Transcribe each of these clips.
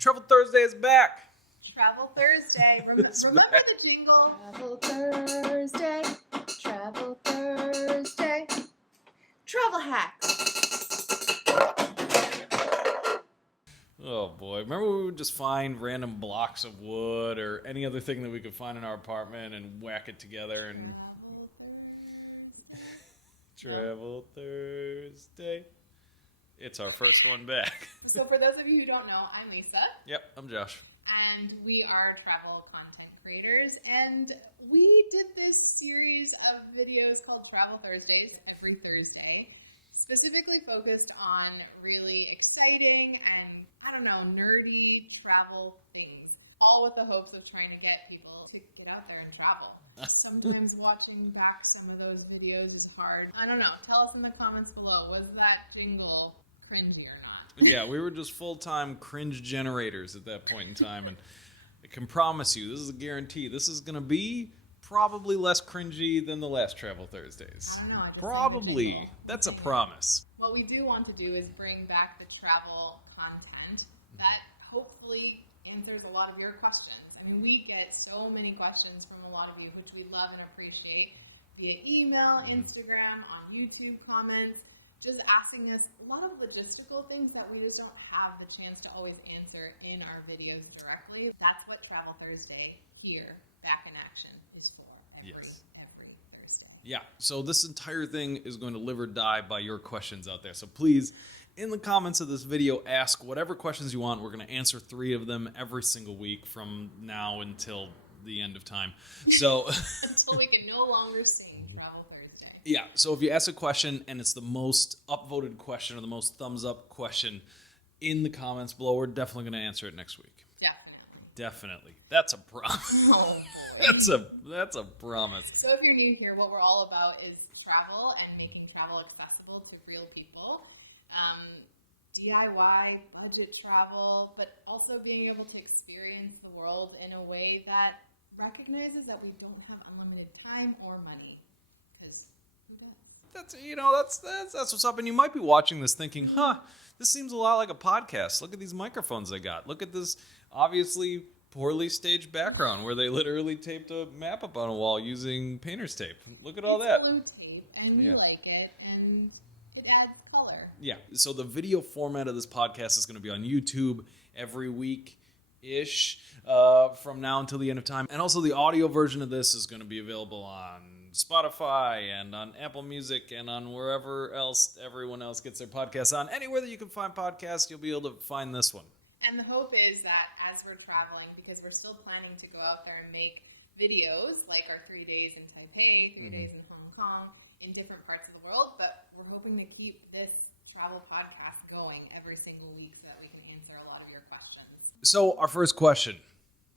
Travel Thursday is back. Travel Thursday. Remember the jingle? Travel Thursday, Travel Thursday, Travel Hacks. Oh boy, remember we would just find random blocks of wood or any other thing that we could find in our apartment and whack it together and... Travel Thursday. It's our first one back. So for those of you who don't know, I'm Lisa. Yep, I'm Josh. And we are travel content creators. And we did this series of videos called Travel Thursdays every Thursday, specifically focused on really exciting and, nerdy travel things, all with the hopes of trying to get people to get out there and travel. Sometimes watching back some of those videos is hard. I don't know. Tell us in the comments below, was that jingle cringy or not? Yeah, we were just full-time cringe generators at that point in time, and I can promise you, this is a guarantee, this is going to be probably less cringy than the last Travel Thursdays. I don't know. Probably. That's a promise. What we do want to do is bring back the travel content that hopefully answers a lot of your questions. I mean, we get so many questions from a lot of you, which we love and appreciate, via email, Instagram, on YouTube comments, just asking us a lot of logistical things that we just don't have the chance to always answer in our videos directly. That's what Travel Thursday here, back in action, is for every Thursday. Yeah, so this entire thing is going to live or die by your questions out there. So please, in the comments of this video, ask whatever questions you want. We're going to answer 3 of them every single week from now until the end of time. So until we can no longer sing Travel Thursday. Yeah, so if you ask a question and it's the most upvoted question or the most thumbs up question in the comments below, we're definitely going to answer it next week. Definitely. That's a promise. Oh boy. That's a promise. So if you're new here, what we're all about is travel and making travel accessible to real people. DIY, budget travel, but also being able to experience the world in a way that recognizes that we don't have unlimited time or money. Because who does? That's what's up. And you might be watching this thinking, this seems a lot like a podcast. Look at these microphones they got. Look at this obviously poorly staged background where they literally taped a map up on a wall using painter's tape. Look at all that. Blue tape, and we like it, and it adds color. Yeah, so the video format of this podcast is going to be on YouTube every week-ish from now until the end of time. And also the audio version of this is going to be available on Spotify and on Apple Music and on wherever else everyone else gets their podcasts on. Anywhere that you can find podcasts, you'll be able to find this one. And the hope is that as we're traveling, because we're still planning to go out there and make videos like our 3 days in Taipei, 3 days in Hong Kong, in different parts of the world, but we're hoping to keep this travel podcast going every single week so that we can answer a lot of your questions. So our first question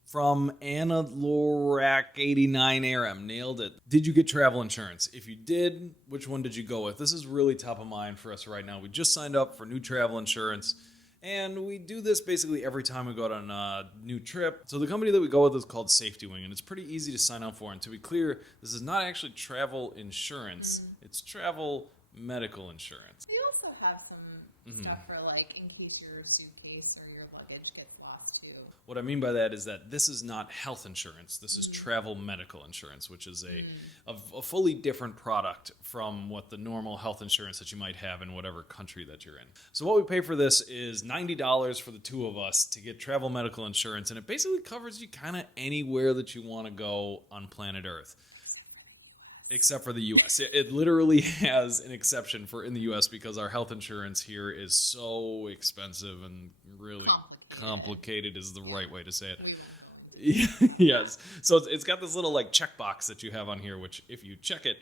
from Anna Lorak 89RM, nailed it. Did you get travel insurance? If you did, which one did you go with? This is really top of mind for us right now. We just signed up for new travel insurance, and we do this basically every time we go on a new trip. So the company that we go with is called Safety Wing, and it's pretty easy to sign up for. And to be clear, this is not actually travel insurance. It's travel medical insurance. We also have some stuff for in case your suitcase or your luggage gets lost too. What I mean by that is that this is not health insurance. This is travel medical insurance, which is a fully different product from what the normal health insurance that you might have in whatever country that you're in. So what we pay for this is $90 for the 2 of us to get travel medical insurance, and it basically covers you kind of anywhere that you want to go on planet Earth. Except for the U.S. It literally has an exception for in the U.S. because our health insurance here is so expensive and really complicated is the right way to say it. Yes. So it's got this little checkbox that you have on here, which if you check it,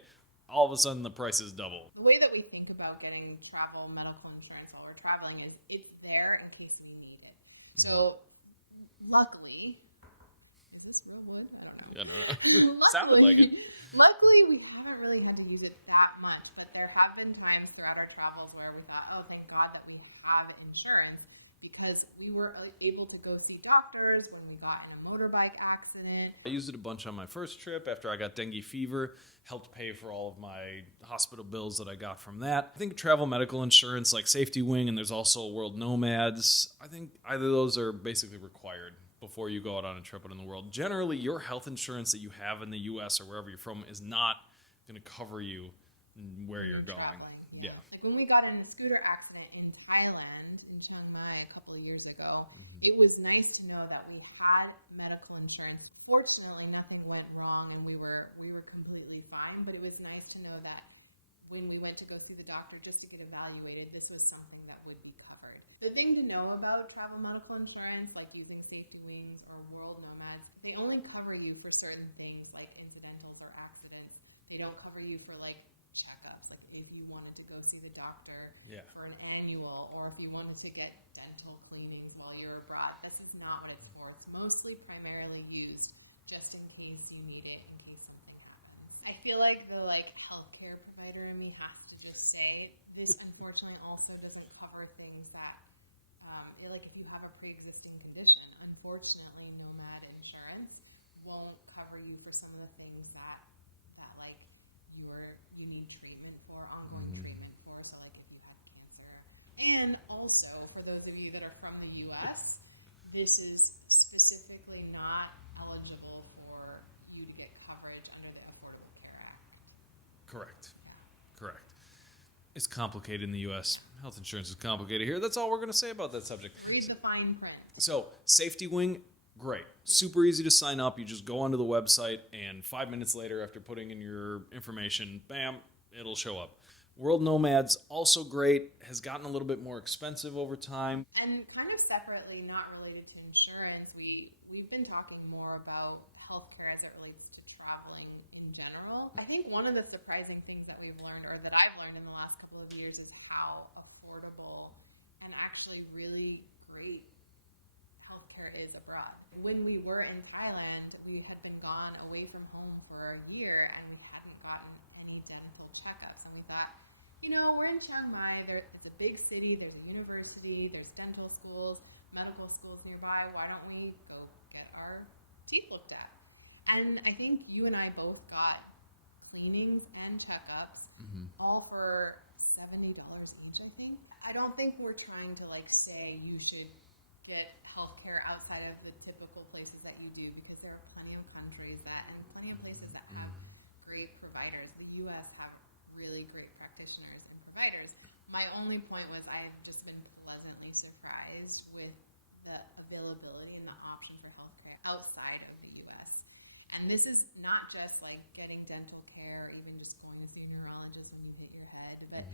all of a sudden the price is double. The way that we think about getting travel medical insurance while we're traveling is it's there in case we need it. So luckily, is this real word? I don't know. Sounded like it. Luckily, we haven't really had to use it that much, but there have been times throughout our travels where we thought, oh, thank God that we have insurance, because because we were able to go see doctors when we got in a motorbike accident. I used it a bunch on my first trip after I got dengue fever, helped pay for all of my hospital bills that I got from that. I think travel medical insurance like Safety Wing, and there's also World Nomads. I think either of those are basically required before you go out on a trip out in the world. Generally, your health insurance that you have in the U.S. or wherever you're from is not going to cover you where you're going. Traveling, Yeah. Like when we got in a scooter accident in Thailand, in Chiang Mai a couple of years ago, it was nice to know that we had medical insurance. Fortunately, nothing went wrong and we were completely fine, but it was nice to know that when we went to go see the doctor just to get evaluated, this was something that would be covered. The thing to know about travel medical insurance, like using Safety Wings or World Nomads, they only cover you for certain things like incidentals or accidents. They don't cover you for like checkups, like if you wanted to go see the doctor for an annual, or if you wanted to get dental cleanings while you're abroad. This is not what it's for. It's mostly primarily used just in case you need it, in case something happens. I feel like the healthcare provider in me has to just say this. Unfortunately, also doesn't cover things that like if you have a pre-existing condition. Unfortunately, Nomad insurance won't cover you for some of the things that like you need treatment for, ongoing treatment for. So like if you have cancer, and also for those of you that are from the U.S., this is specifically not eligible for you to get coverage under the Affordable Care Act. Correct. It's complicated in the U.S. Health insurance is complicated here. That's all we're going to say about that subject. Read the fine print. So, Safety Wing, great. Super easy to sign up. You just go onto the website, and 5 minutes later, after putting in your information, bam, it'll show up. World Nomads, also great, has gotten a little bit more expensive over time. And kind of separately, not related to insurance, we've been talking more about healthcare as it relates to traveling in general. I think one of the surprising things that we've learned, or that I've learned in the last couple of years, is how affordable and actually really great healthcare is abroad. When we were in Thailand, we had been gone away from home for a year and we hadn't gotten any dental checkups. And we thought, we're in Chiang Mai, it's a big city, there's a university, there's dental schools, medical schools nearby, why don't we go get our teeth looked at? And I think you and I both got cleanings and checkups, all for $70 each, I think. I don't think we're trying to say you should get healthcare outside of the typical places that you do, because there are plenty of countries and plenty of places that have great providers. The U.S. have really great practitioners and providers. My only point was I've just been pleasantly surprised with the availability and the option for healthcare outside of the U.S. And this is not just getting dental care, even just going to see a neurologist when you hit your head. But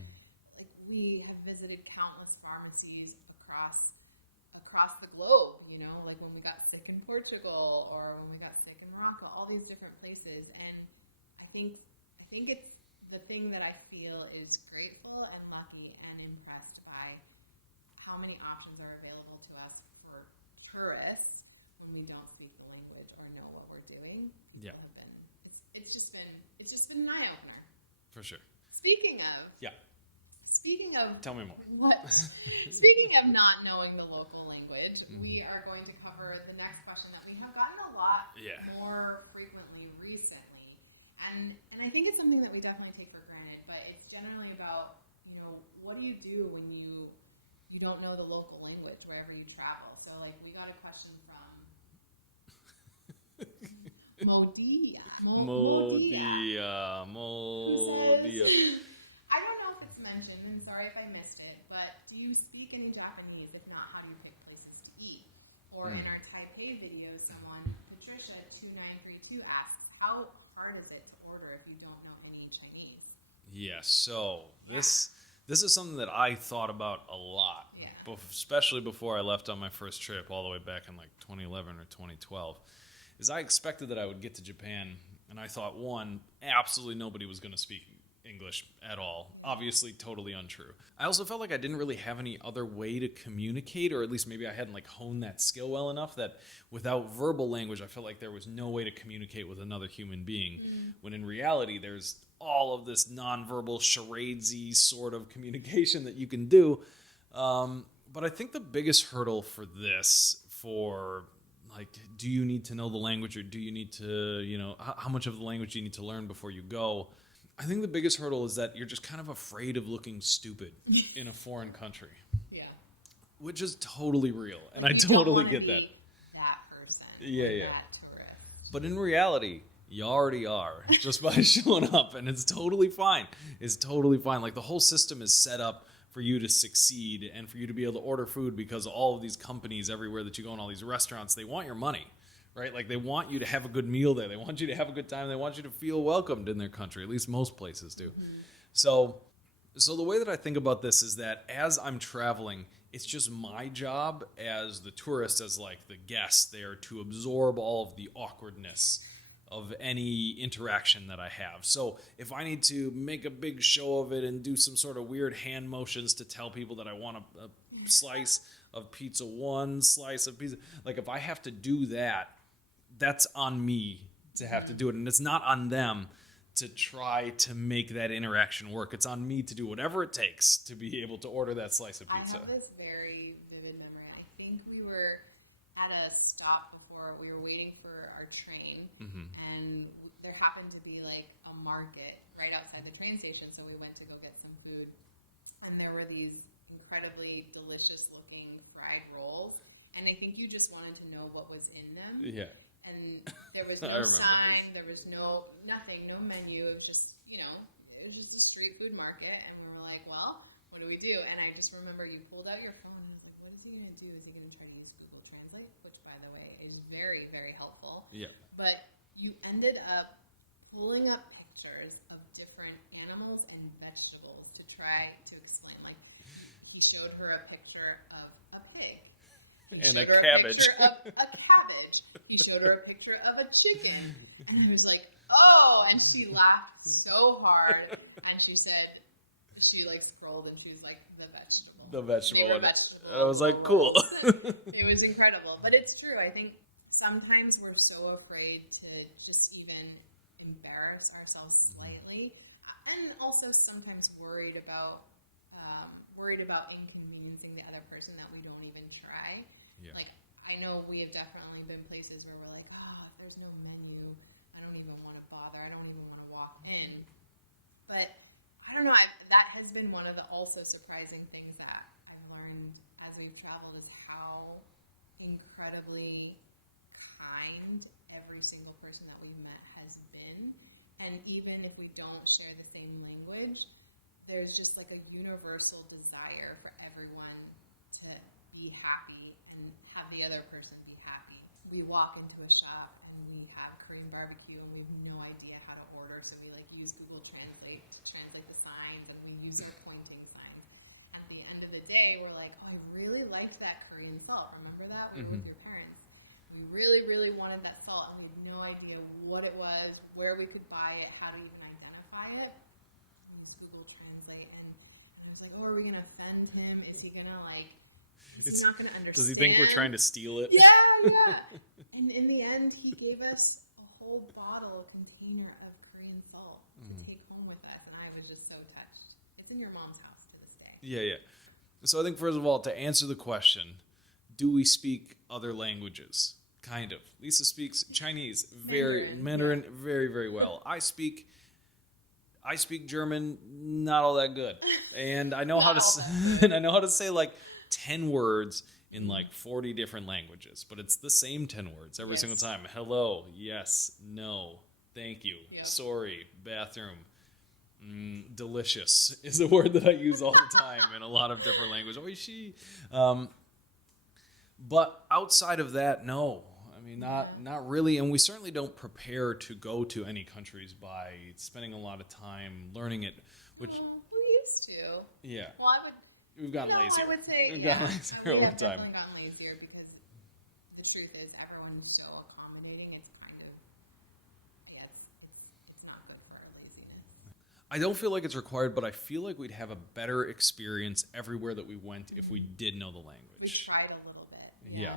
we have visited countless pharmacies across the globe, like when we got sick in Portugal or when we got sick in Morocco, all these different places. And I think it's the thing that I feel is grateful and lucky and impressed by how many options are available to us for tourists when we don't speak the language or know what we're doing. Yeah. It's just been an eye-opener. For sure. Speaking of, tell me more. Speaking of not knowing the local language, we are going to cover the next question that we have gotten a lot more frequently recently. And I think it's something that we definitely take for granted, but it's generally about, what do you do when you don't know the local language wherever you travel? So we got a question from Modia. Who says, I don't know if it's mentioned, and sorry if I missed it, but do you speak any Japanese? If not, how do you pick places to eat? Or in our Taipei video, Patricia2932 asks, how hard is it to order if you don't know any Chinese? Yes, so this is something that I thought about a lot, especially before I left on my first trip all the way back in 2011 or 2012, is I expected that I would get to Japan, and I thought, one, absolutely nobody was going to speak English at all. Obviously, totally untrue. I also felt like I didn't really have any other way to communicate, or at least maybe I hadn't honed that skill well enough that without verbal language, I felt like there was no way to communicate with another human being. When in reality, there's all of this nonverbal charadesy sort of communication that you can do. But I think the biggest hurdle for this, for like, do you need to know the language, or do you need to, how much of the language do you need to learn before you go? I think the biggest hurdle is that you're just kind of afraid of looking stupid in a foreign country. Yeah. Which is totally real. And I You don't totally wanna get be that. that person. Yeah, yeah. That tourist. But in reality, you already are just by showing up, and it's totally fine. It's totally fine. Like, the whole system is set up for you to succeed and for you to be able to order food, because all of these companies everywhere that you go in, all these restaurants, they want your money, right? Like, they want you to have a good meal there. They want you to have a good time. They want you to feel welcomed in their country. At least most places do. Mm-hmm. So the way that I think about this is that as I'm traveling, it's just my job as the tourist, as like the guest there, to absorb all of the awkwardness of any interaction that I have. So if I need to make a big show of it and do some sort of weird hand motions to tell people that I want a slice of pizza, one slice of pizza, like if I have to do that, that's on me to have to do it. And it's not on them to try to make that interaction work. It's on me to do whatever it takes to be able to order that slice of pizza. I have this very vivid memory. I think we were at a stop before. We were waiting for our train, and there happened to be like a market right outside the train station, so we went to go get some food. And there were these incredibly delicious looking fried rolls, and I think you just wanted to know what was in them. Yeah. And there was no sign, there was nothing, no menu. It was just, it was just a street food market. And we were like, well, what do we do? And I just remember you pulled out your phone and I was like, what is he going to do? Is he going to try to use Google Translate? Which, by the way, is very, very helpful. Yeah. But you ended up pulling up pictures of different animals and vegetables to try to explain. Like, he showed her a picture of a pig. And a cabbage. A cabbage. He showed her a picture of a chicken. And I was like, oh! And she laughed so hard. And she said, she like scrolled and she was like, the vegetable. The vegetable. Vegetable. I was like, cool. It was incredible. But it's true. I think sometimes we're so afraid to just even embarrass ourselves slightly. And also sometimes worried about inconveniencing the other person that we don't even try. Yeah. Like, I know we have definitely been places where we're like, if there's no menu, I don't even want to bother. I don't even want to walk in. But I don't know. That has been one of the also surprising things that I've learned as we've traveled is how incredibly kind every single person that we've met has been. And even if we don't share the same language, there's just like a universal desire for everyone to be happy and have the other person be happy. We walk into a shop and we have Korean barbecue and we have no idea how to order, so we like use Google Translate to translate the signs, and we use our pointing signs. At the end of the day, we're like, I really like that Korean salt. Remember that? We were with your parents. We really, really wanted that salt, and we had no idea what it was, where we could buy it, how to even identify it. Are we going to offend him? Is he going to is he not going to understand? Does he think we're trying to steal it? Yeah. And in the end, he gave us a whole container of Korean salt to take home with us. And I was just so touched. It's in your mom's house to this day. Yeah. So I think, first of all, to answer the question, do we speak other languages? Kind of. Lisa speaks Chinese, Mandarin very, very well. I speak German, not all that good, and I know how to say like 10 words in like 40 different languages, but it's the same 10 words every single time. Hello, yes, no, thank you, sorry, bathroom, delicious is a word that I use all the time in a lot of different languages. Oishi. But outside of that, no. I mean, not really, and we certainly don't prepare to go to any countries by spending a lot of time learning it. Which we used to. Yeah. Well, we've gotten lazier. I would say we've gotten lazier over time. Definitely gotten lazier because the truth is everyone's so accommodating. It's kind of, it's not good for our laziness. I don't feel like it's required, but I feel like we'd have a better experience everywhere that we went if we did know the language. We tried a little bit. Yeah.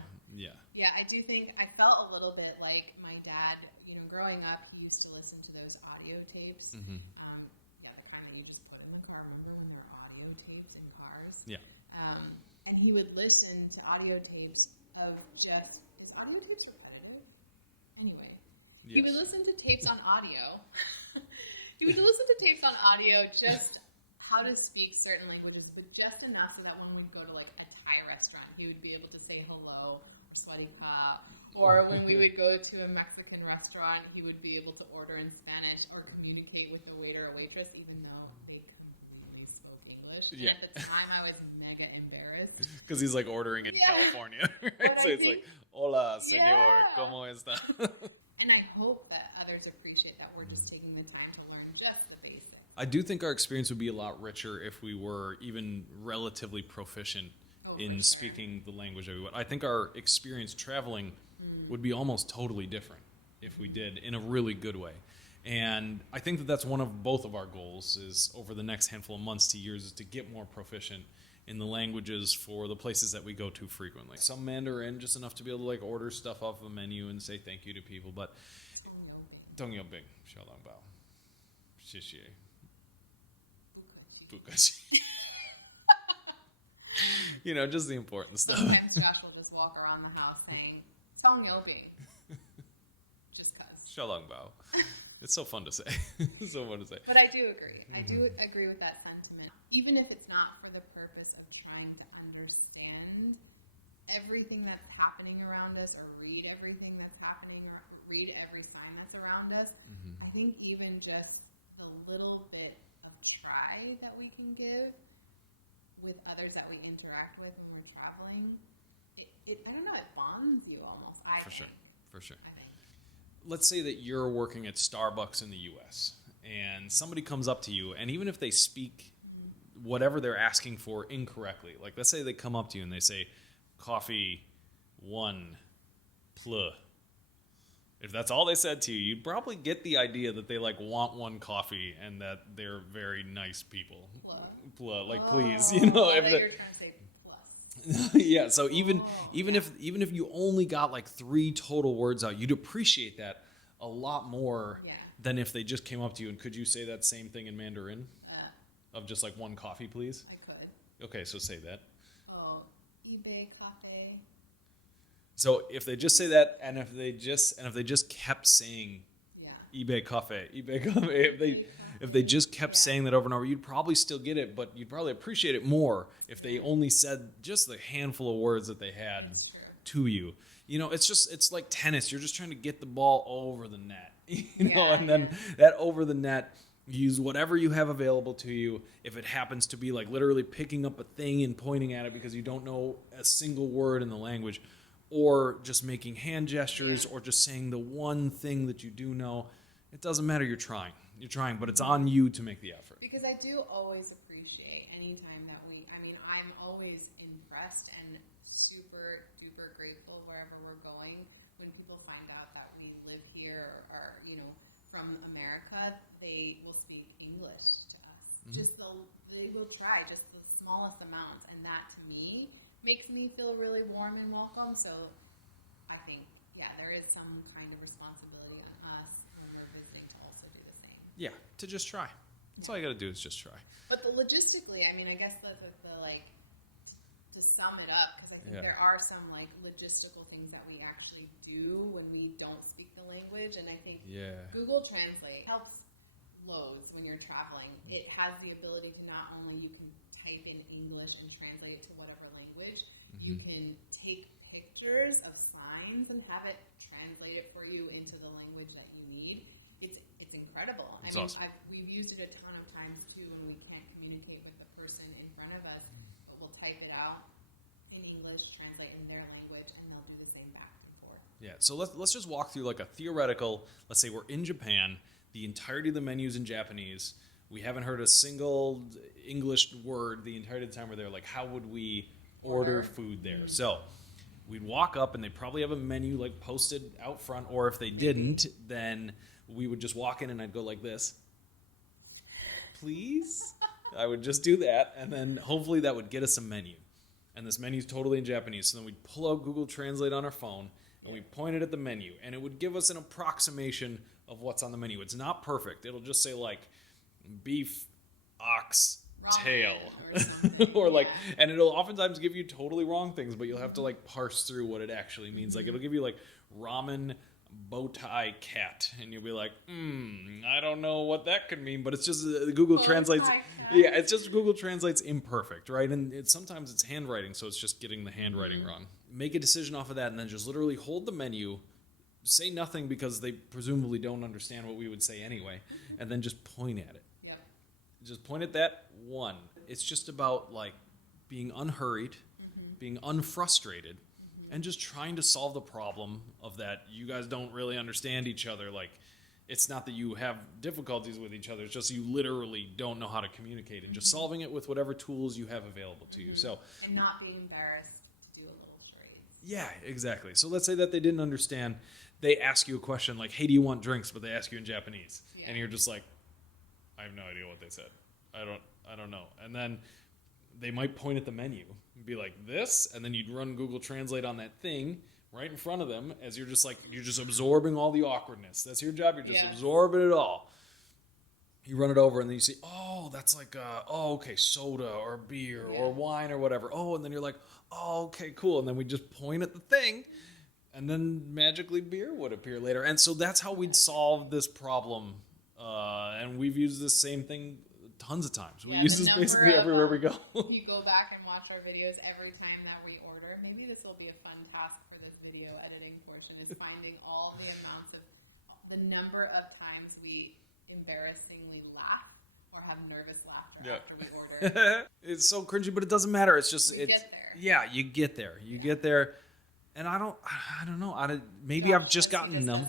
Yeah, I do think I felt a little bit like my dad, growing up, he used to listen to those audio tapes. The kind you just put in the car. Remember when there were audio tapes in cars? Yeah. and he would listen to audio tapes of just, is audio tapes repetitive? Anyway, he would listen to tapes on audio. He would listen to tapes on audio, just how to speak certain languages, but just enough so that when we'd go to like a Thai restaurant, he would be able to say hello or sweaty ka. Or when we would go to a Mexican restaurant, he would be able to order in Spanish or communicate with the waiter or waitress, even though they completely spoke English. Yeah. And at the time, I was mega embarrassed. Because he's like ordering in California. Right? So it's like, hola, senor, ¿cómo está? And I hope that others appreciate that we're just taking the time to learn just the basics. I do think our experience would be a lot richer if we were even relatively proficient in speaking the language that we would. I think our experience traveling would be almost totally different if we did, in a really good way. And I think that that's one of both of our goals is over the next handful of months to years is to get more proficient in the languages for the places that we go to frequently. Some Mandarin, just enough to be able to like order stuff off of a menu and say thank you to people, but Dong Yo Bing, Xiaolong Bao, Xie Bukachi. You know, just the important stuff. Sometimes Josh will just walk around the house saying, Song Yo Bing. Just cuz. Xiaolong Bao. It's so fun to say. It's so fun to say. But I do agree. I do agree with that sentiment. Even if it's not for the purpose of trying to understand everything that's happening around us or read everything that's happening or read every sign that's around us, I think even just a little bit of try that we can give with others that we interact with when we're traveling, it I don't know, it bonds you almost. For sure. I think. Let's say that you're working at Starbucks in the U.S. and somebody comes up to you, and even if they speak whatever they're asking for incorrectly, like let's say they come up to you and they say, coffee 1 plus. If that's all they said to you, you'd probably get the idea that they like want one coffee and that they're very nice people. Plus, like please, you know. If you're trying to say plus. Yeah, so even if you only got like 3 total words out, you'd appreciate that a lot more than if they just came up to you and could you say that same thing in Mandarin? Of just like 1 coffee, please? I could. Okay, so say that. Oh, eBay cafe. So if they just say that, and if they just kept saying eBay cafe, if they just kept saying that over and over, you'd probably still get it, but you'd probably appreciate it more if they only said just the handful of words that they had to you. You know, it's like tennis. You're just trying to get the ball over the net, you know, and then that over the net, use whatever you have available to you. If it happens to be like literally picking up a thing and pointing at it because you don't know a single word in the language, or just making hand gestures, or just saying the one thing that you do know, it doesn't matter. You're trying, but it's on you to make the effort. Because I do always appreciate anytime that I'm always impressed and super duper grateful wherever we're going when people find out that we live here or you know, from America, they will speak English to us. They will try just the smallest amounts, and that to me makes me feel really warm and welcome. So I think, there is some kind of responsibility on us when we're visiting to also do the same. Yeah, to just try. That's all you got to do is just try. But logistically, I guess the like, to sum it up, because I think there are some like logistical things that we actually do when we don't speak the language, and I think Google Translate helps loads when you're traveling. It has the ability to not only you can type in English and translate it to whatever language, you can take pictures of signs and have it translate it for you into the language that you need. It's incredible. It's awesome. We've used it a ton of times too when we can't communicate with the person in front of us, but we'll type it out in English, translate in their language, and they'll do the same back and forth. Yeah, so let's just walk through like a theoretical, let's say we're in Japan, the entirety of the menu's in Japanese, we haven't heard a single English word the entirety of the time we're there, like how would we order food there? So we'd walk up and they'd probably have a menu like posted out front, or if they didn't, then we would just walk in and I'd go like this. Please? I would just do that, and then hopefully that would get us a menu. And this menu's totally in Japanese. So then we'd pull out Google Translate on our phone, and we'd point it at the menu, and it would give us an approximation of what's on the menu. It's not perfect. It'll just say like beef, ox, tail. Or something. Or like, Yeah. and it'll oftentimes give you totally wrong things, but you'll have to like parse through what it actually means. Like it'll give you like ramen bow tie cat, and you'll be like, I don't know what that could mean, but it's just Google Bow translates. tie cat. Yeah, it's just Google translates imperfect, right? And sometimes it's handwriting, so it's just getting the handwriting wrong. Make a decision off of that, and then just literally hold the menu. Say nothing because they presumably don't understand what we would say anyway, and then just point at it. Yeah. Just point at that one. It's just about like being unhurried, being unfrustrated, and just trying to solve the problem of that you guys don't really understand each other. Like, it's not that you have difficulties with each other, it's just you literally don't know how to communicate, and just solving it with whatever tools you have available to you. So And not being embarrassed to do a little charades. yeah, exactly. So let's say that they didn't understand. They ask you a question like, hey, do you want drinks? But they ask you in Japanese. Yeah. And you're just like, I have no idea what they said. I don't know. And then they might point at the menu and be like, this, and then you'd run Google Translate on that thing right in front of them as you're just absorbing all the awkwardness. That's your job. You're just absorbing it all. You run it over and then you see, oh, that's like, okay, soda or beer or wine or whatever. Oh, and then you're like, oh, okay, cool. And then we just point at the thing, and then magically beer would appear later. And so that's how we'd solve this problem. And we've used this same thing tons of times. We use the this number basically of, everywhere we go. If you go back and watch our videos every time that we order, maybe this will be a fun task for this video editing portion, is finding all the amounts of, the number of times we embarrassingly laugh or have nervous laughter after we order. It's so cringy, but it doesn't matter. It's just, We it's, get there. yeah, you get there. You get there. And I don't know. Maybe I've just gotten numb.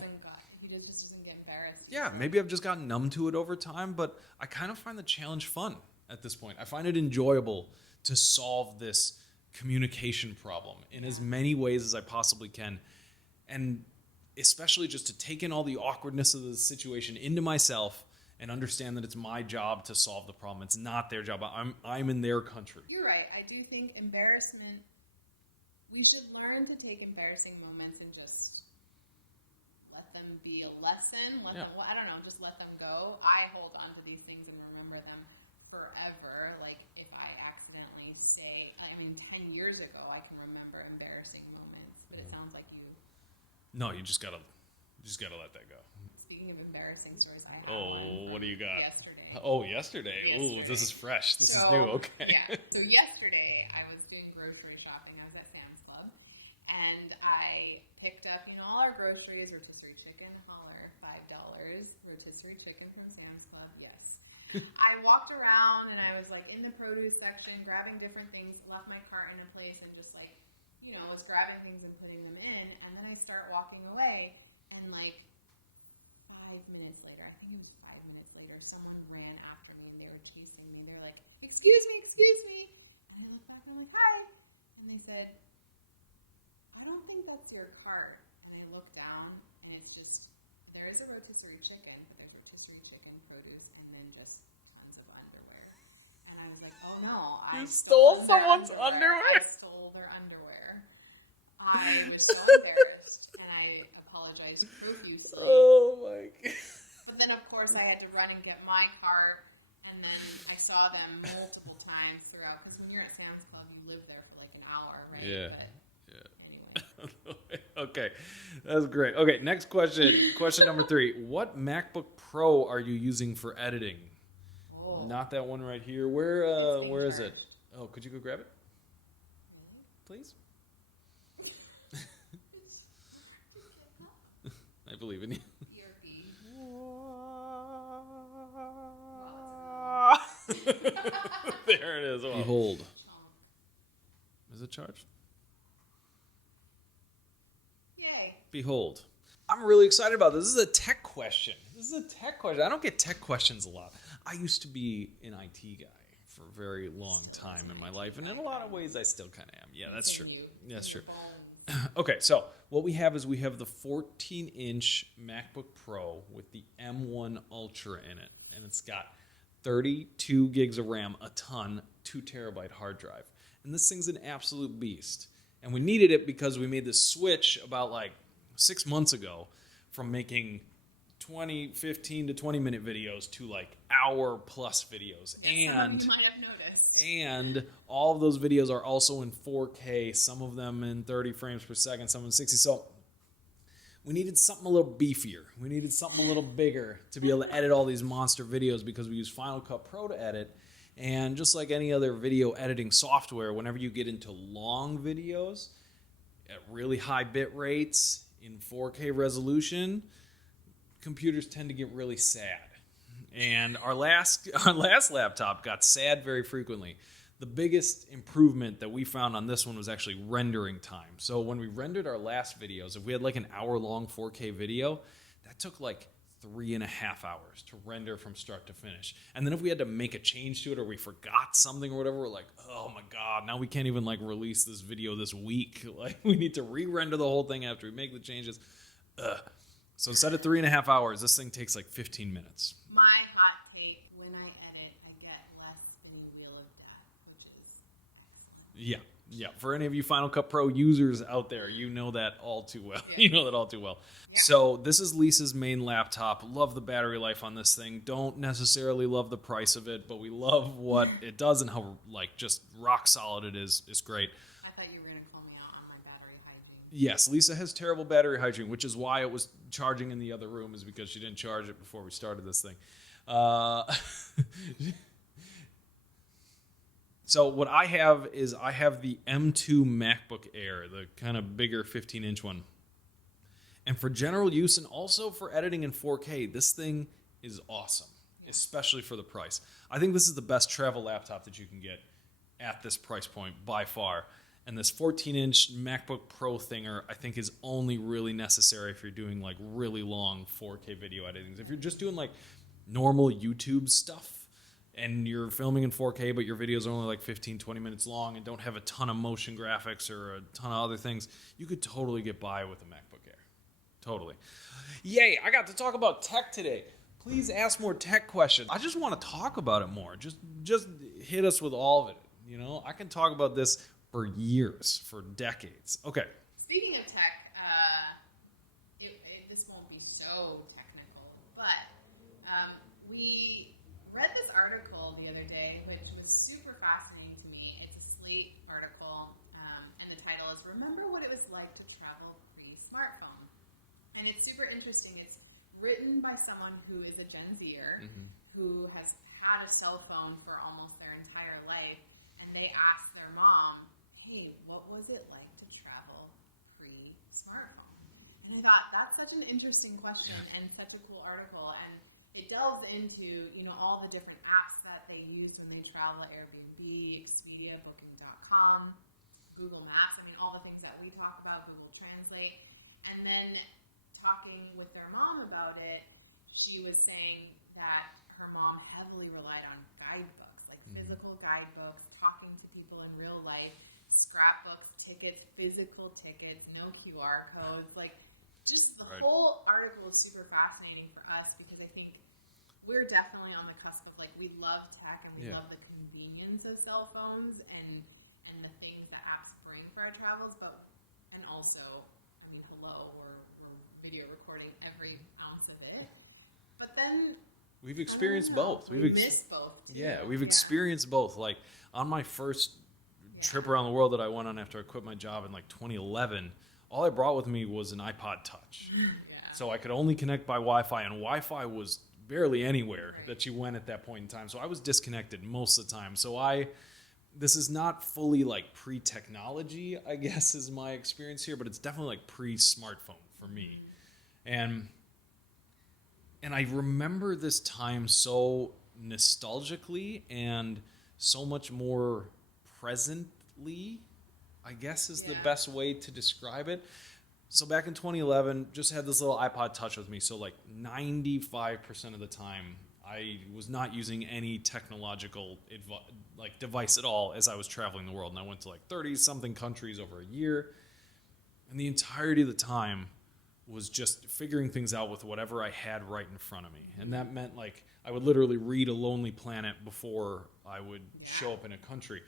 He just doesn't get embarrassed. Yeah, maybe I've just gotten numb to it over time, but I kind of find the challenge fun at this point. I find it enjoyable to solve this communication problem in as many ways as I possibly can. And especially just to take in all the awkwardness of the situation into myself and understand that it's my job to solve the problem. It's not their job. I'm in their country. You're right. I do think embarrassment, we should learn to take embarrassing moments and just let them be a lesson. I don't know, just let them go. I hold on to these things and remember them forever. Like if I accidentally say, 10 years ago, I can remember embarrassing moments, but it sounds like you. No, you just gotta let that go. Speaking of embarrassing stories, I have Oh, one what do you got? yesterday. Oh, yesterday. Oh, this is fresh. This is new. Okay. Yeah. So yesterday I was doing grocery shopping. I was at Sam's Club, and I picked up, all our groceries, rotisserie chicken, holler, $5, rotisserie chicken from Sam's Club, yes. I walked around and I was like in the produce section, grabbing different things, left my cart in a place, and just like, was grabbing things and putting them in, and then I start walking away, and like 5 minutes later, I think it was 5 minutes later, someone ran after me and they were chasing me. They're like, excuse me. And I looked back and I'm like, hi. And they said, I don't think that's your cart. And I looked down and it's just, there is a rotisserie chicken, but there's rotisserie chicken, produce, and then just tons of underwear. And I was like, oh no. You stole someone's underwear? I stole their underwear. I was so embarrassed and I apologized profusely. Oh my god. But then, of course, I had to run and get my cart, and then I saw them multiple times throughout. Because when you're at Sam's Club, you live there for like an hour, right? Yeah. But anyway. Okay, that's great. Okay, next question. Question number 3. What MacBook Pro are you using for editing? Oh. Not that one right here. Where is it? Oh, could you go grab it, please? I believe in you. There it is. Behold. Is it charged? Yay. Behold. I'm really excited about this. This is a tech question. I don't get tech questions a lot. I used to be an IT guy for a very long time in my life, and in a lot of ways I still kind of am. Yeah, that's true. That's true. Okay, so what we have is the 14-inch MacBook Pro with the M1 Ultra in it, and it's got 32 gigs of RAM, a ton, 2 terabyte hard drive. And this thing's an absolute beast. And we needed it because we made this switch about like 6 months ago from making 15 to 20 minute videos to like hour plus videos. And you might have noticed. And all of those videos are also in 4K, some of them in 30 frames per second, some in 60. So we needed something a little beefier. We needed something a little bigger to be able to edit all these monster videos, because we use Final Cut Pro to edit. And just like any other video editing software, whenever you get into long videos at really high bit rates in 4K resolution, computers tend to get really sad. And our last laptop got sad very frequently. The biggest improvement that we found on this one was actually rendering time. So when we rendered our last videos, if we had like an hour-long 4K video, that took like 3.5 hours to render from start to finish. And then if we had to make a change to it, or we forgot something or whatever, we're like, oh my God, now we can't even like release this video this week. Like, we need to re-render the whole thing after we make the changes. So instead of 3.5 hours, this thing takes like 15 minutes. My hot take, when I edit, I get less than a wheel of death, which is excellent. Yeah. For any of you Final Cut Pro users out there, you know that all too well. Yeah. You know that all too well. Yeah. So this is Lisa's main laptop. Love the battery life on this thing. Don't necessarily love the price of it, but we love what it does and how like just rock solid it is. It's great. I thought you were going to call me out on my battery hygiene. Yes, Lisa has terrible battery hygiene, which is why it was charging in the other room, is because she didn't charge it before we started this thing. So what I have is I have the M2 MacBook Air, the kind of bigger 15-inch one. And for general use and also for editing in 4K, this thing is awesome, especially for the price. I think this is the best travel laptop that you can get at this price point by far. And this 14-inch MacBook Pro thinger, I think, is only really necessary if you're doing like really long 4K video editing. If you're just doing like normal YouTube stuff and you're filming in 4K, but your videos are only like 15, 20 minutes long and don't have a ton of motion graphics or a ton of other things, you could totally get by with a MacBook Air. Totally. Yay, I got to talk about tech today. Please ask more tech questions. I just want to talk about it more. Just hit us with all of it. You know, I can talk about this for years, for decades. Okay. Speaking of tech, this won't be so technical, but we read this article the other day, which was super fascinating to me. It's a Slate article, and the title is "Remember What It Was Like to Travel Pre-Smartphone." And it's super interesting. It's written by someone who is a Gen Zer, who has had a cell phone for almost their entire life, and they asked their mom, hey, what was it like to travel pre-smartphone? And I thought, that's such an interesting question and such a cool article. And it delves into, all the different apps that they use when they travel, Airbnb, Expedia, Booking.com, Google Maps, all the things that we talk about, Google Translate. And then talking with their mom about it, she was saying that her mom heavily relied on guidebooks, like physical guidebooks, talking to people in real life, scrapbooks, tickets, physical tickets, no QR codes. Like, just the whole article is super fascinating for us because I think we're definitely on the cusp of, like, we love tech and we love the convenience of cell phones and the things that apps bring for our travels, and also, hello, we're video recording every ounce of it. But then we've experienced both. We've missed both, too. Yeah, we've experienced both. Like, on my first trip around the world that I went on after I quit my job in like 2011, all I brought with me was an iPod Touch. So I could only connect by Wi-Fi, and Wi-Fi was barely anywhere that you went at that point in time. So I was disconnected most of the time. So this is not fully like pre-technology, I guess, is my experience here, but it's definitely like pre-smartphone for me. And I remember this time so nostalgically and so much more presently, I guess is the best way to describe it. So back in 2011, just had this little iPod Touch with me. So like 95% of the time, I was not using any technological device at all as I was traveling the world. And I went to like 30-something countries over a year. And the entirety of the time was just figuring things out with whatever I had right in front of me. And that meant like I would literally read A Lonely Planet before I would show up in a country.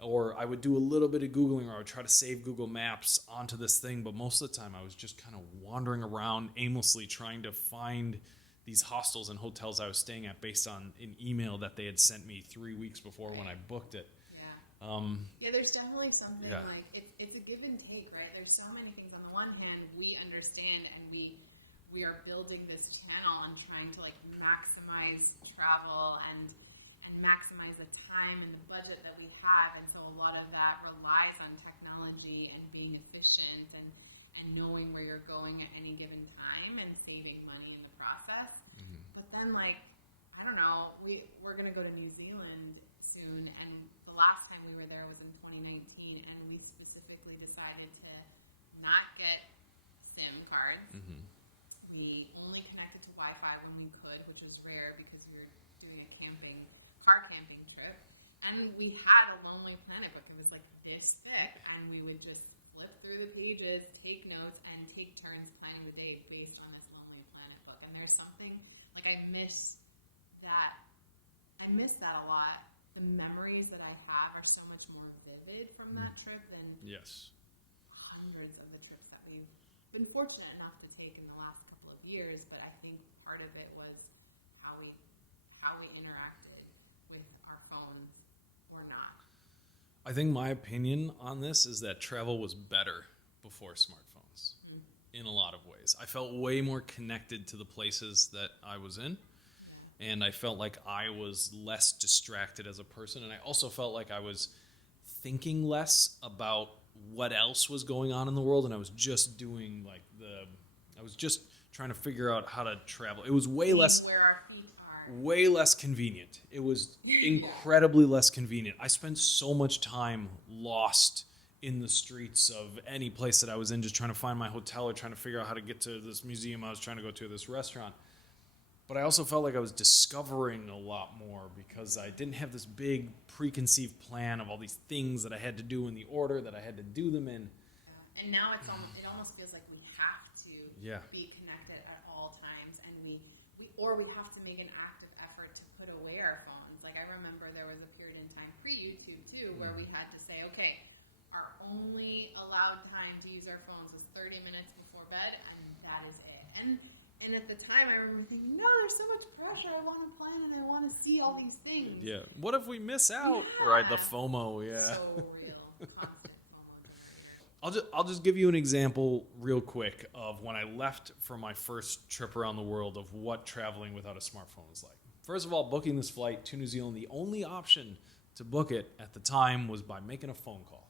or I would do a little bit of Googling, or I would try to save Google Maps onto this thing. But most of the time I was just kind of wandering around aimlessly trying to find these hostels and hotels I was staying at based on an email that they had sent me 3 weeks before when I booked it. Yeah, there's definitely something like it's a give and take, right? There's so many things. On the one hand, we understand and we are building this channel and trying to like maximize travel and maximize the time and the budget that we have, and so a lot of that relies on technology and being efficient and knowing where you're going at any given time and saving money in the process. But then, like, I don't know, we're gonna go to New Zealand soon, and the last time we were there was in 2019, and we specifically decided to not get SIM cards. We only connected to Wi-Fi when we could, which was rare because we were doing a car camping trip. And we had a Lonely Planet book. It was like this thick, and we would just flip through the pages, take notes, and take turns planning the day based on this Lonely Planet book. And there's something, like, I miss that a lot. The memories that I have are so much more vivid from that trip than hundreds of the trips that we've been fortunate enough to take in the last couple of years. But I think part of it was how we interacted with our phones or not. I think my opinion on this is that travel was better before smartphones in a lot of ways. I felt way more connected to the places that I was in, and I felt like I was less distracted as a person, and I also felt like I was thinking less about what else was going on in the world, and I was just doing I was just trying to figure out how to travel. It was way less where our feet are. Way less convenient. It was incredibly less convenient. I spent so much time lost in the streets of any place that I was in, just trying to find my hotel or trying to figure out how to get to this museum I was trying to go to, this restaurant. But I also felt like I was discovering a lot more because I didn't have this big preconceived plan of all these things that I had to do in the order that I had to do them in. And now it almost feels like we have to be connected at all times, and we have to make an active effort to put away our phones. Like, I remember there was a period in time pre-YouTube too where we had to say, okay, our only allowed time to use our phones was 30 minutes before bed, and that is it. And at the time, I remember thinking, no, there's so much pressure. I want to plan and I want to see all these things. Yeah. What if we miss out? Yeah. Right, the FOMO, yeah. So real. Constant FOMO. I'll just give you an example real quick of when I left for my first trip around the world of what traveling without a smartphone was like. First of all, booking this flight to New Zealand, the only option to book it at the time was by making a phone call.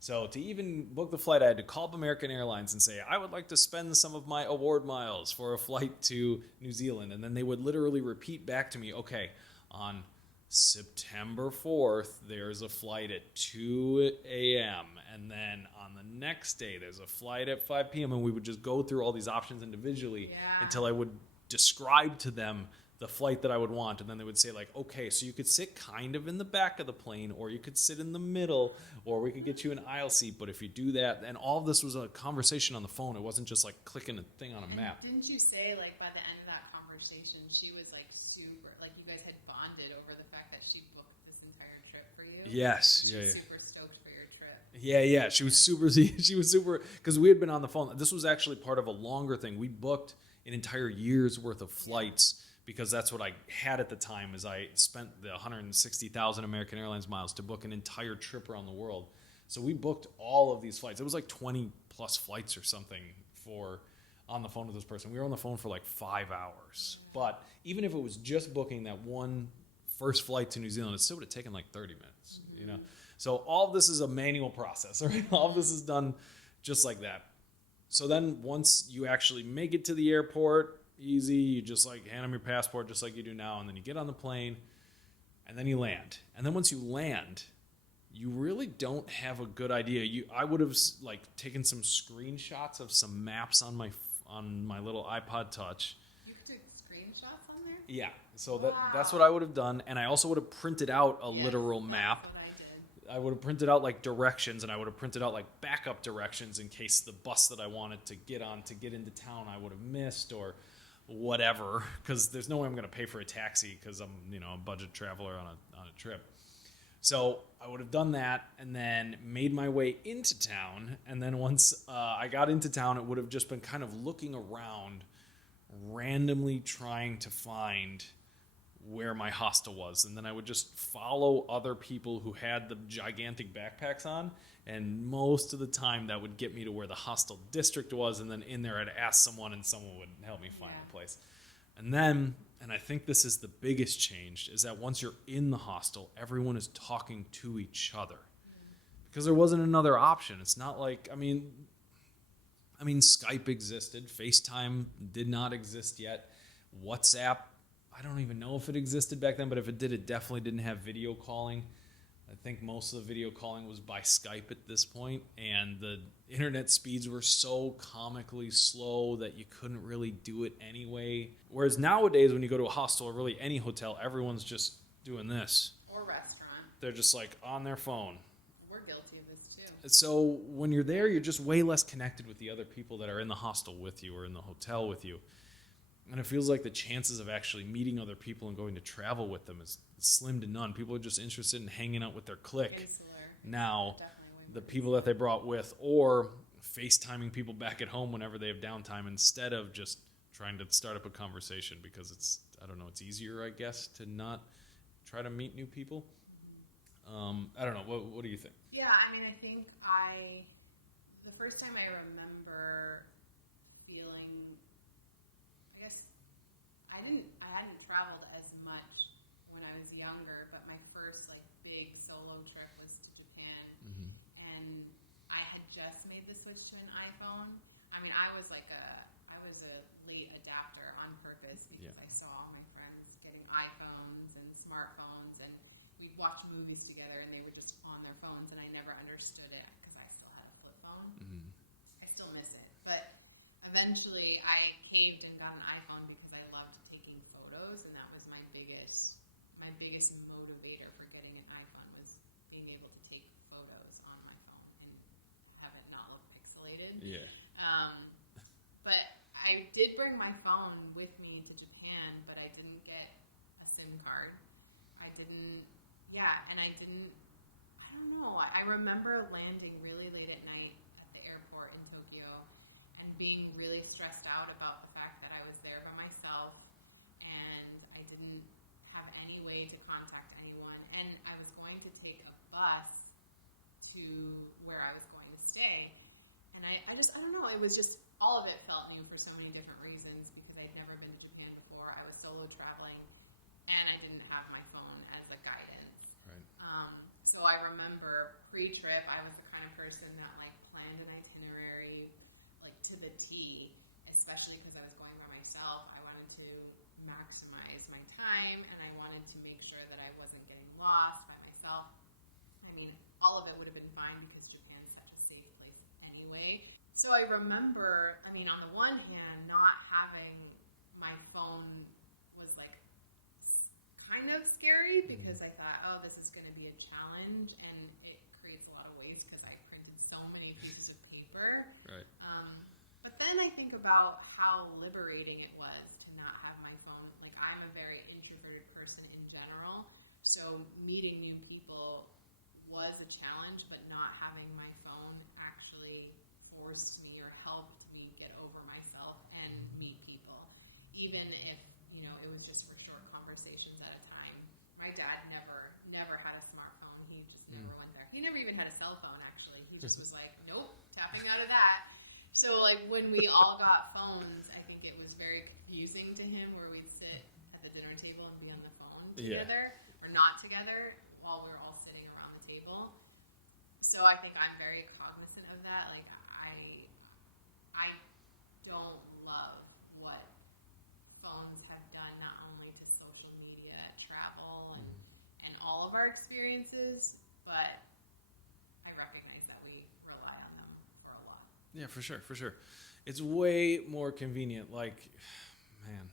So to even book the flight, I had to call up American Airlines and say, I would like to spend some of my award miles for a flight to New Zealand. And then they would literally repeat back to me, okay, on September 4th, there's a flight at 2 a.m. And then on the next day, there's a flight at 5 p.m. And we would just go through all these options individually until I would describe to them the flight that I would want. And then they would say, like, okay, so you could sit kind of in the back of the plane, or you could sit in the middle, or we could get you an aisle seat. But if you do that, and all of this was a conversation on the phone. It wasn't just like clicking a thing on a map. Didn't you say, like, by the end of that conversation, she was like super, like, you guys had bonded over the fact that she booked this entire trip for you? Yes. She was super stoked for your trip. Yeah. She was super, because we had been on the phone. This was actually part of a longer thing. We booked an entire year's worth of flights because that's what I had at the time. Is I spent the 160,000 American Airlines miles to book an entire trip around the world. So we booked all of these flights. It was like 20 plus flights or something on the phone with this person. We were on the phone for like 5 hours. But even if it was just booking that one first flight to New Zealand, it still would have taken like 30 minutes, you know? So all of this is a manual process, right? All of this is done just like that. So then once you actually make it to the airport, easy, you just like hand them your passport just like you do now, and then you get on the plane, and then you land. And then once you land, you really don't have a good idea. I would have like taken some screenshots of some maps on my little iPod Touch. You took screenshots on there? Yeah, so that's what I would have done, and I also would have printed out a literal map. That's what I did. I would have printed out like directions, and I would have printed out like backup directions in case the bus that I wanted to get on to get into town I would have missed or whatever, because there's no way I'm going to pay for a taxi because I'm, a budget traveler on a trip. So I would have done that and then made my way into town. And then once I got into town, it would have just been kind of looking around, randomly trying to find where my hostel was. And then I would just follow other people who had the gigantic backpacks on. And most of the time that would get me to where the hostel district was. And then in there I'd ask someone and someone would help me find the place. And then, and I think this is the biggest change, is that once you're in the hostel, everyone is talking to each other. Because there wasn't another option. It's not like, I mean, Skype existed. FaceTime did not exist yet. WhatsApp, I don't even know if it existed back then, but if it did, it definitely didn't have video calling. I think most of the video calling was by Skype at this point, and the internet speeds were so comically slow that you couldn't really do it anyway. Whereas nowadays, when you go to a hostel or really any hotel, everyone's just doing this. Or restaurant. They're just like on their phone. We're guilty of this too. So when you're there, you're just way less connected with the other people that are in the hostel with you or in the hotel with you. And it feels like the chances of actually meeting other people and going to travel with them is slim to none. People are just interested in hanging out with their clique. Insular. Now, the people that they brought with, or FaceTiming people back at home whenever they have downtime instead of just trying to start up a conversation, because it's, I don't know, it's easier, I guess, to not try to meet new people. I don't know. What do you think? Yeah, I mean, I think the first time I remember feeling, I guess, I hadn't traveled as much when I was younger, but my first like big solo trip was to Japan, and I had just made the switch to an iPhone. I mean, I was a late adapter on purpose because I saw my friends getting iPhones and smartphones, and we'd watch movies together, and they were just on their phones, and I never understood it because I still had a flip phone. I still miss it, but eventually I caved and got an iPhone because I loved taking photos, and that was my biggest motivator for getting an iPhone, was being able to take photos on my phone and have it not look pixelated. Yeah. But I did bring my phone with me to Japan, but I didn't get a SIM card. I don't know. I remember landing really late at night at the airport in Tokyo and being really stressed out about the fact that I was there by myself and I didn't have any way to contact anyone. And I was going to take a bus to where I was going to stay. And I don't know, it was just, all of it felt new for so many different reasons because I'd never been to Japan before. I was solo traveling and I didn't have my phone as a guidance. Right. So I remember pre-trip, I was the kind of person that like planned an itinerary like to the T, especially because I was going by myself. I wanted to maximize my time and I wanted to make sure that I wasn't getting lost by myself. I mean, all of it would have been fine because Japan is such a safe place anyway. So I remember, I mean, on the one hand, not having my phone was like kind of scary because I thought, oh, this is going to be a challenge, and it creates a lot of waste because I printed so many pieces of paper. Right. But then I think about how liberating it was to not have my phone. Like, I'm a very introverted person in general, so meeting new people was a challenge, but not having my phone actually forced me or helped me get over myself and meet people, even if, you know, it was just for short conversations at a time. My dad never had a smartphone. He just never went there. He never even had a cell phone, actually. He just was like, nope, tapping out of that. So, like, when we all got phones, I think it was very confusing to him where we'd sit at the dinner table and be on the phone together or not together while we were all sitting around the table. So I think I'm very cognizant of that. Like, I don't love what phones have done not only to social media, travel, and all of our experiences, but I recognize that we rely on them for a lot. Yeah, for sure. It's way more convenient. Like, man,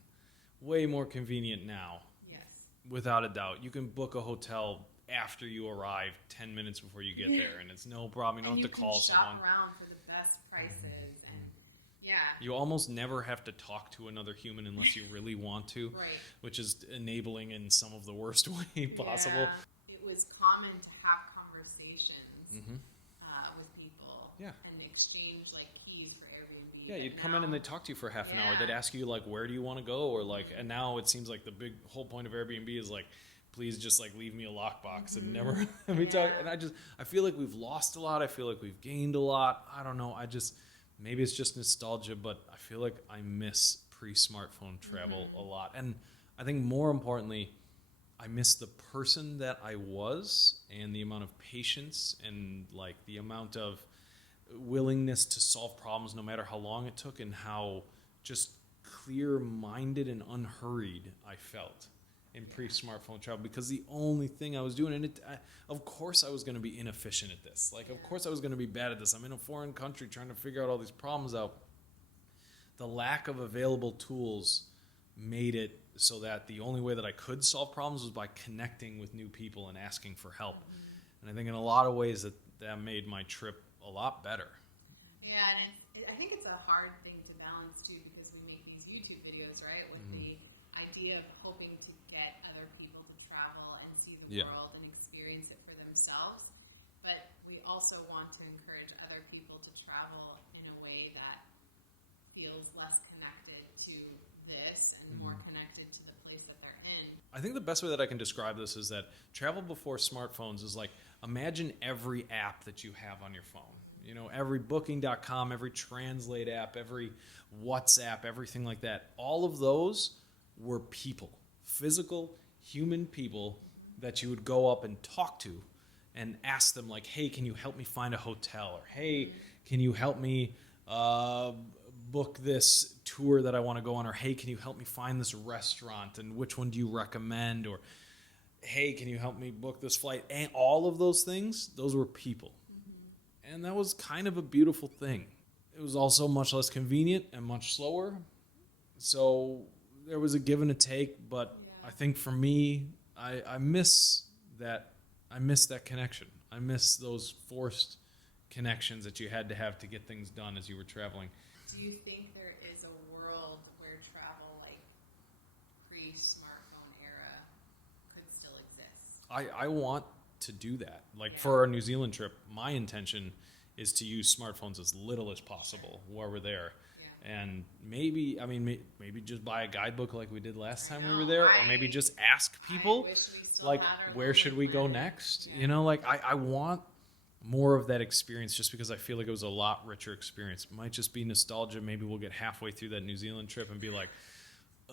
way more convenient now. Yes. Without a doubt. You can book a hotel after you arrive 10 minutes before you get there, and it's no problem. You don't have to call someone. And you can shop around for the best prices, and you almost never have to talk to another human unless you really want to, right. which is enabling in some of the worst way possible. Yeah. It was was common to have conversations with people and exchange like keys for Airbnb. Yeah, you'd come in and they'd talk to you for half an hour. They'd ask you like, where do you want to go? Or like, and now it seems like the big whole point of Airbnb is like, please just like leave me a lockbox and never let me talk. And I feel like we've lost a lot. I feel like we've gained a lot. I don't know. Maybe it's just nostalgia, but I feel like I miss pre-smartphone travel a lot. And I think more importantly, I miss the person that I was and the amount of patience and like the amount of willingness to solve problems no matter how long it took, and how just clear-minded and unhurried I felt in pre-smartphone travel, because the only thing I was doing, and of course I was going to be inefficient at this. Like, of course I was going to be bad at this. I'm in a foreign country trying to figure out all these problems out. The lack of available tools made it so that the only way that I could solve problems was by connecting with new people and asking for help. And I think in a lot of ways that made my trip a lot better. Yeah, and I think it's a hard thing to balance too, because we make these YouTube videos, right, with the idea of hoping to get other people to travel and see the world and experience it for themselves. But we also want to encourage other people to travel in a way that feels less connected to this and more connected to the place that they're in. I think the best way that I can describe this is that travel before smartphones is like, imagine every app that you have on your phone. You know, every Booking.com, every Translate app, every WhatsApp, everything like that. All of those were people, physical, human people that you would go up and talk to and ask them like, hey, can you help me find a hotel? Or, hey, can you help me book this tour that I want to go on? Or, hey, can you help me find this restaurant? And which one do you recommend? Or, hey, can you help me book this flight? And all of those things, those were people. And that was kind of a beautiful thing. It was also much less convenient and much slower. So there was a give and a take, but I think for me, I miss that. I miss that connection. I miss those forced connections that you had to have to get things done as you were traveling. Do you think there is a world where travel like pre-smartphone era could still exist? I want to do that. Like for our New Zealand trip, my intention is to use smartphones as little as possible while we're there. And maybe just buy a guidebook like we did last time we were there, or maybe just ask people, like, where should we go next? You know, like, I want more of that experience just because I feel like it was a lot richer experience. It might just be nostalgia. Maybe we'll get halfway through that New Zealand trip and be like,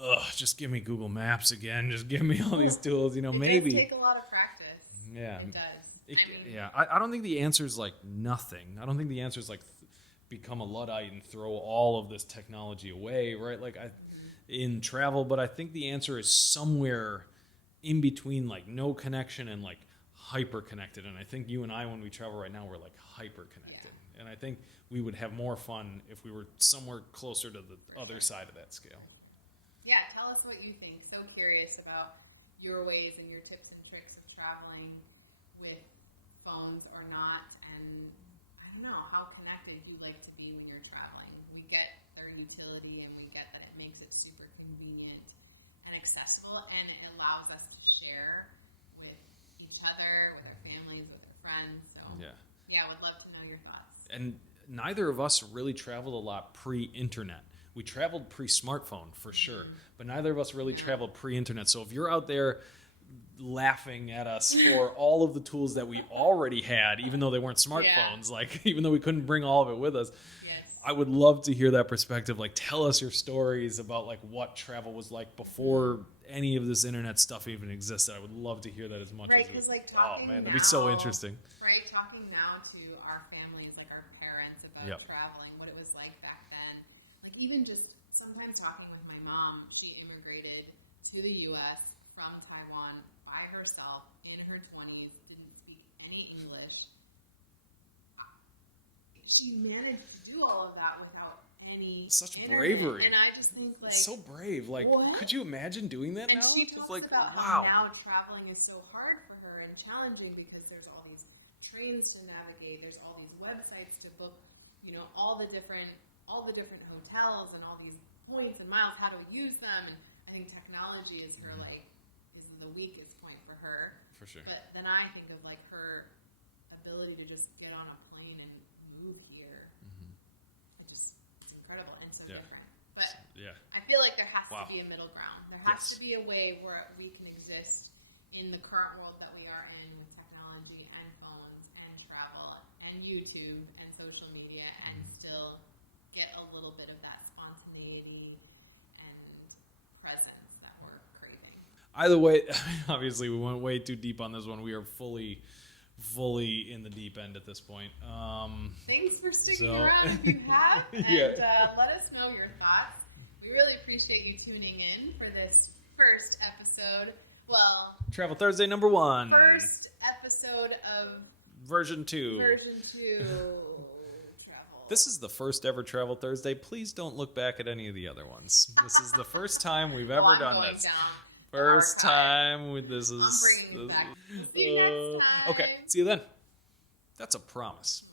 ugh, just give me Google Maps again. Just give me all these tools. You know, maybe. It does take a lot of practice. Yeah. It does. I don't think the answer is like nothing. I don't think the answer is like become a Luddite and throw all of this technology away, right? Like in travel, but I think the answer is somewhere in between like no connection and like hyper connected. And I think you and I, when we travel right now, we're like hyper connected. Yeah. And I think we would have more fun if we were somewhere closer to the other side of that scale. Yeah, tell us what you think. So curious about your ways and your tips and tricks of traveling with phones or not, and I don't know how connected you like to be when you're traveling. We get their utility and we get that it makes it super convenient and accessible, and it allows us to share with each other, with our families, with our friends. So yeah, I would love to know your thoughts. And neither of us really traveled a lot pre-internet. We traveled pre-smartphone for sure, but neither of us really traveled pre-internet. So if you're out there laughing at us for all of the tools that we already had, even though they weren't smartphones, like even though we couldn't bring all of it with us, I would love to hear that perspective. Like, tell us your stories about like what travel was like before any of this internet stuff even existed. I would love to hear that as much as because like oh man, that'd be so interesting. Right, talking now to our families, like our parents, about traveling, what it was like back then. Like even just sometimes talking with my mom, she immigrated to the U.S. from Taiwan by herself in her 20s, didn't speak any English. She managed to do all of that without any such internet. Bravery. And I just think like it's so brave. Like, what? Could you imagine doing that and now? she talks like, about wow. how now traveling is so hard for her and challenging because there's all these trains to navigate, there's all these websites to book, you know, all the different hotels and all these points and miles, how to use them, and I think technology is her is the weakest point for her. for sure. But then I think of like her ability to just get on a plane and move here. It's incredible and so different. But Yeah. I feel like there has Wow. to be a middle ground. There has to be a way where we can exist in the current world that we are in with technology and phones and travel and YouTube and social media and still get a little bit of that spontaneity and presence that we're craving. Either way, obviously we went way too deep on this one. We are fully in the deep end at this point. Thanks for sticking So- around if you have, and Yeah. let us know your thoughts. We really appreciate you tuning in for this first episode. Well, Travel Thursday number 1. first episode of Version 2. version 2 travel. This is the first ever Travel Thursday. Please don't look back at any of the other ones. This is the first time we've ever I'm done going this. down the First archive. time this is. I'm bringing it back. See you next time. Okay, see you then. That's a promise.